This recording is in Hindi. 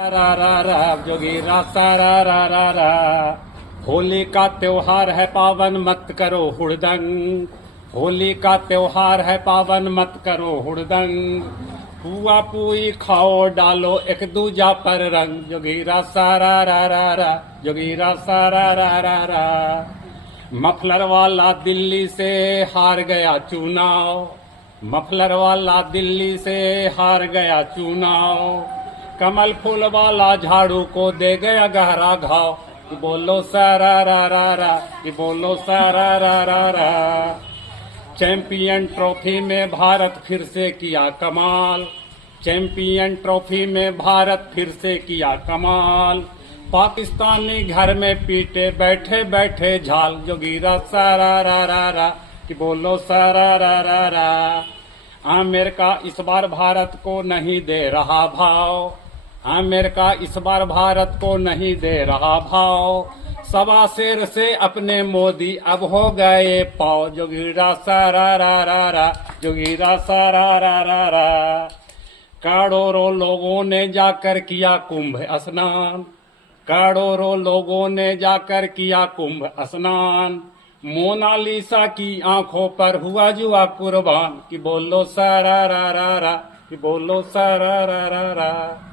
रा रा रा जोगीरा सारा रा रा रा। होली का त्योहार है पावन मत करो हुड़दंग। होली का त्योहार है पावन मत करो हुड़दंग। पुआ पुई खाओ डालो एक दूजा पर रंग। जोगीरा सारा रा रा रा जोगीरा सारा रा रा रा। मफलर वाला दिल्ली से हार गया चुनाव। मफलर वाला दिल्ली से हार गया चुनाव। कमल फूल वाला झाड़ू को दे गया गहरा घाव। कि बोलो सारा रा रा रा कि बोलो सारा रा रा रा। चैंपियन ट्रॉफी में भारत फिर से किया कमाल। चैंपियन ट्रॉफी में भारत फिर से किया कमाल। पाकिस्तानी घर में पीटे बैठे बैठे झाल। जोगीरा सारा रा रा रा कि बोलो सारा रा रा रा। अमेरिका इस बार भारत को नहीं दे रहा भाव। अमेरिका इस बार भारत को नहीं दे रहा भाव। सवा शेर से अपने मोदी अब हो गए पाव। जोगीरा सारा रा रा रा जोगीरा सारा रा रा रा। करोड़ों लोगों ने जाकर किया कुंभ स्नान। करोड़ों लोगों ने जाकर किया कुंभ स्नान। मोनालिसा की आंखों पर हुआ जुआ कुर्बान। कि बोलो सारा रा रा रा कि बोलो सारा रा रा रा।